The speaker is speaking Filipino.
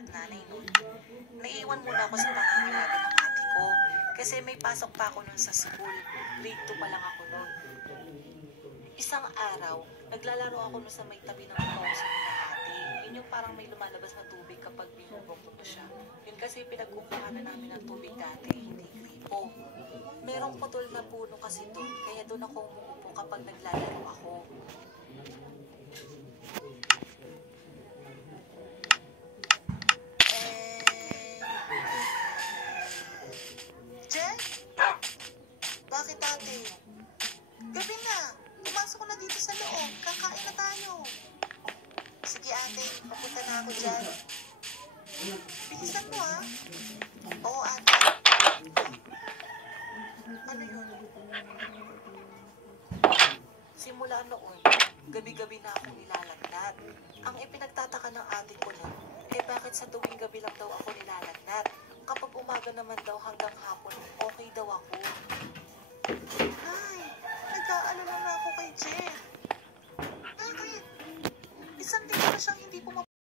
at nanay nun, naiiwan muna ako sa pangangalaga ng ate ko. Kasi may pasok pa ako nun sa school. Grade 2 pa lang ako nun. Isang araw, naglalaro ako nun sa may tabi ng poso ni na ate. Yun yung parang may lumalabas na tubig kapag binubog mo siya. Yun kasi pinagkukuhanan namin ng tubig dati, hindi gripo. Merong putol na puno kasi doon, kaya doon ako umuupo kapag naglalaro ako. Jen? Bakit ate? Gabi na. Pumasok ko na dito sa loob. Kakain na tayo. Sige ate, papunta na ako dyan. Bilisan mo ha. Oo ate. Ano yun? Simula noon, gabi-gabi na akong nilalagnat. Ang ipinagtataka ng ate ko nun, bakit sa tuwing gabi lang daw ako nilalagnat? Kapag umaga naman daw hanggang hapon, okay daw ako.